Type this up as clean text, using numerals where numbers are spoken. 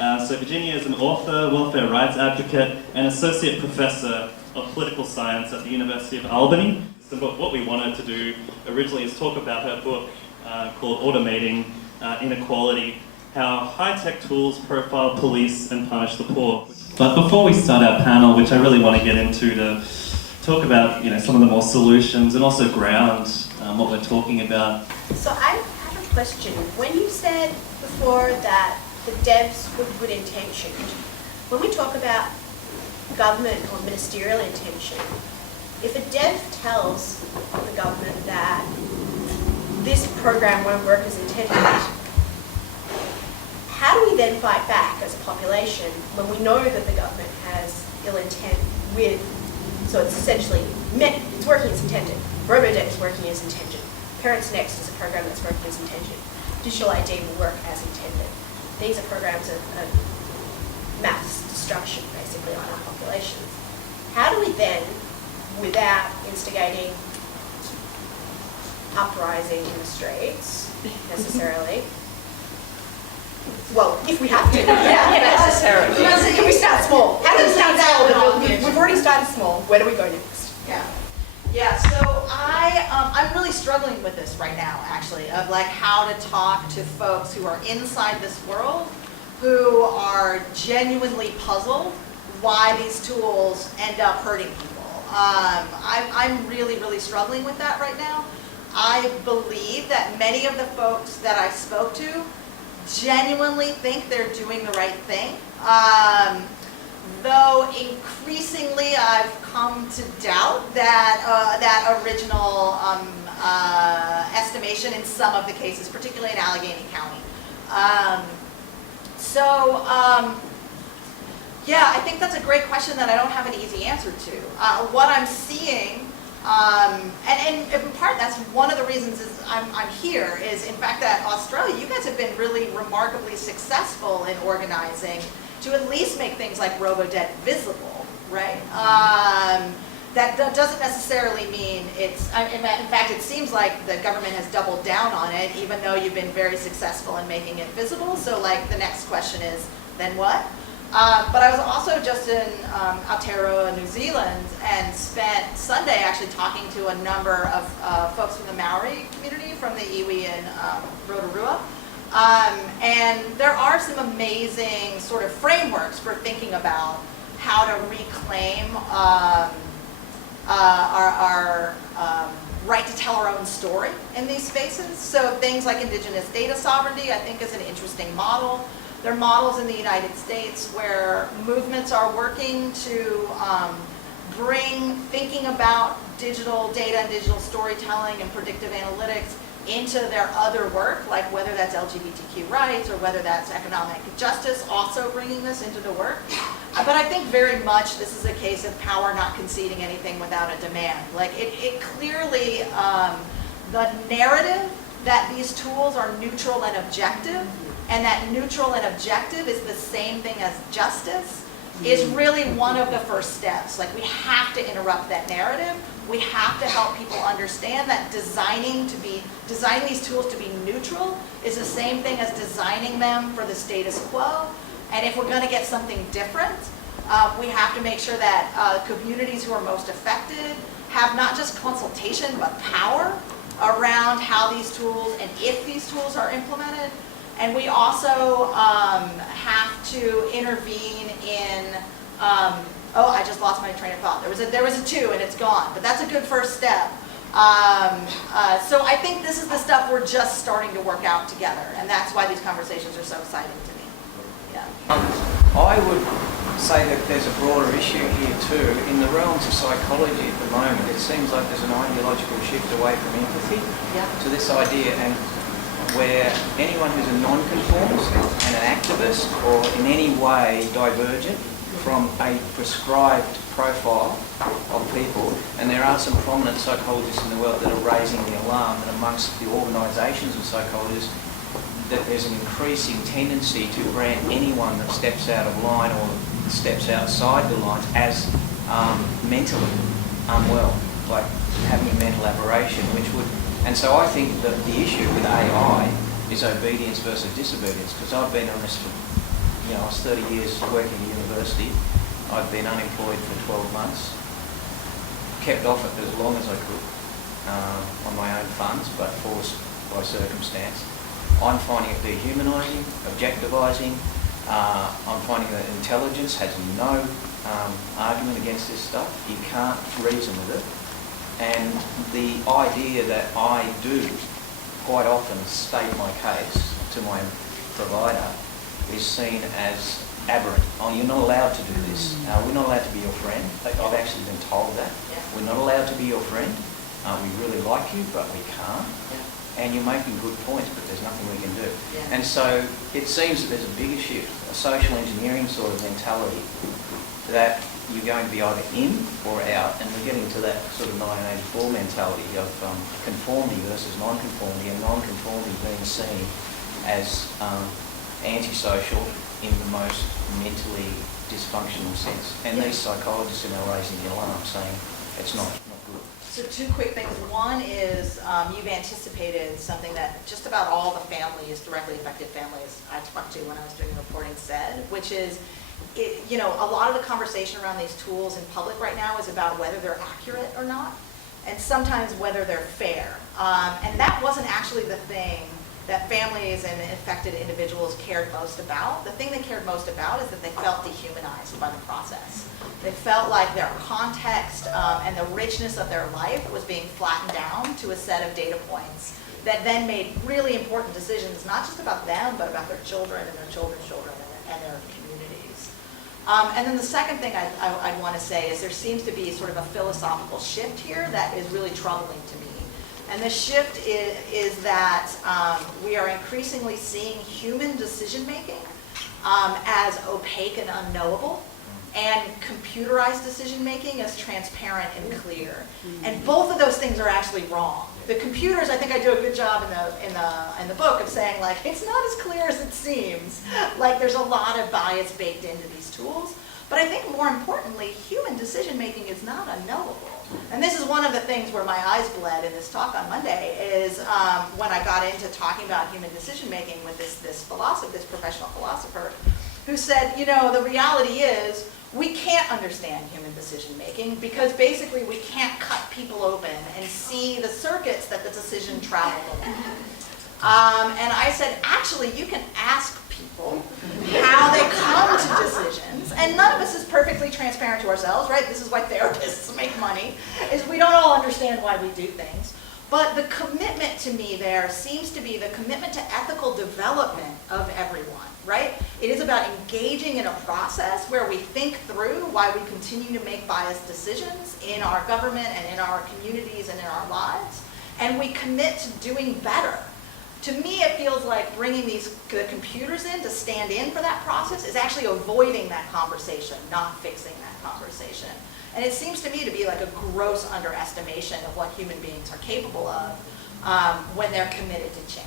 So Virginia is an author, welfare rights advocate, and associate professor of political science at the University of Albany. So what we wanted to do originally is talk about her book called Automating Inequality, how high-tech tools profile, police, and punish the poor. But before we start our panel, which I really want to get into to talk about some of the more solutions and also ground what we're talking about. So I have a question. When you said before that the devs were good intentioned, when we talk about government or ministerial intention, if a dev tells the government that this program won't work as intended, how do we then fight back as a population when we know that the government has ill intent with, so it's essentially, it's working as intended. RoboDebt is working as intended. Parents Next is a program that's working as intended. Digital ID will work as intended. These are programs of mass destruction, basically, on our populations. How do we then, without instigating uprising in the streets, necessarily, well, if we have to, necessarily. Can we start small? How do we start small? We've already started small. Where do we go next? Yeah, so I'm really struggling with this right now, actually, of like how to talk to folks who are inside this world, who are genuinely puzzled why these tools end up hurting people. I'm really, really struggling with that right now. I believe that many of the folks that I spoke to genuinely think they're doing the right thing. Though increasingly I've come to doubt that that original estimation in some of the cases, particularly in Allegheny County. Yeah, I think that's a great question that I don't have an easy answer to. What I'm seeing, and in part that's one of the reasons is I'm here, is in fact that Australia, you guys have been really remarkably successful in organizing to at least make things like RoboDebt visible, right? That doesn't necessarily mean it's, in fact, it seems like the government has doubled down on it, even though you've been very successful in making it visible. So like the next question is, then what? But I was also just in Aotearoa, New Zealand, and spent Sunday actually talking to a number of folks from the Maori community, from the iwi and Rotorua. And there are some amazing sort of frameworks for thinking about how to reclaim our right to tell our own story in these spaces. So things like Indigenous data sovereignty, I think, is an interesting model. There are models in the United States where movements are working to bring thinking about digital data and digital storytelling and predictive analytics into their other work, like whether that's LGBTQ rights or whether that's economic justice, also bringing this into the work. But I think very much this is a case of power not conceding anything without a demand. Like it clearly, the narrative that these tools are neutral and objective, and that neutral and objective is the same thing as justice, is really one of the first steps. Like we have to interrupt that narrative. We have to help people understand that designing these tools to be neutral is the same thing as designing them for the status quo. And if we're going to get something different, we have to make sure that communities who are most affected have not just consultation but power around how these tools and if these tools are implemented. And we also have to intervene in, oh, I just lost my train of thought. There was a two and it's gone, but that's a good first step. So I think this is the stuff we're just starting to work out together, and that's why these conversations are so exciting to me. Yeah. I would say that there's a broader issue here too. In the realms of psychology at the moment, it seems like there's an ideological shift away from empathy to this idea, and where anyone who's a non-conformist and an activist or in any way divergent from a prescribed profile of people, and there are some prominent psychologists in the world that are raising the alarm, and amongst the organisations of psychologists, that there's an increasing tendency to brand anyone that steps out of line or steps outside the lines as mentally unwell, like having a mental aberration, which would. And so I think that the issue with AI is obedience versus disobedience, because I've been on this for I was 30 years working at university. I've been unemployed for 12 months. Kept off it as long as I could on my own funds, but forced by circumstance. I'm finding it dehumanising, objectivising. I'm finding that intelligence has no argument against this stuff. You can't reason with it. And the idea that I do quite often state my case to my provider is seen as aberrant. Oh, you're not allowed to do this. We're not allowed to be your friend. I've actually been told that. Yeah. We're not allowed to be your friend. We really like you, but we can't. Yeah. And you're making good points, but there's nothing we can do. Yeah. And so it seems that there's a bigger shift, a social engineering sort of mentality that you're going to be either in or out, and we're getting to that sort of 1984 mentality of conformity versus non-conformity, and non-conformity being seen as antisocial in the most mentally dysfunctional sense. And these psychologists are now raising the alarm, saying it's not good. So two quick things. One is you've anticipated something that just about all the families, directly affected families I talked to when I was doing reporting said, which is, a lot of the conversation around these tools in public right now is about whether they're accurate or not, and sometimes whether they're fair. And that wasn't actually the thing that families and affected individuals cared most about. The thing they cared most about is that they felt dehumanized by the process. They felt like their context and the richness of their life was being flattened down to a set of data points that then made really important decisions, not just about them, but about their children and their children's children and their communities. And then the second thing I'd want to say is there seems to be sort of a philosophical shift here that is really troubling to me. And the shift is that we are increasingly seeing human decision-making as opaque and unknowable, and computerized decision-making as transparent and clear. And both of those things are actually wrong. The computers, I think I do a good job in the book of saying, like, it's not as clear as it seems. Like, there's a lot of bias baked into these tools. But I think more importantly, human decision-making is not unknowable. And this is one of the things where my eyes bled in this talk on Monday is when I got into talking about human decision-making with this professional philosopher who said, the reality is we can't understand human decision-making because basically we can't cut people open and see the circuits that the decision traveled along. And I said, actually, you can ask people how they come to decisions, and none of us is perfectly transparent to ourselves, right? This is why therapists make money, is we don't all understand why we do things. But the commitment to me there seems to be the commitment to ethical development of everyone, right? It is about engaging in a process where we think through why we continue to make biased decisions in our government and in our communities and in our lives, and we commit to doing better. To me, it feels like bringing the computers in to stand in for that process is actually avoiding that conversation, not fixing that conversation. And it seems to me to be like a gross underestimation of what human beings are capable of when they're committed to change.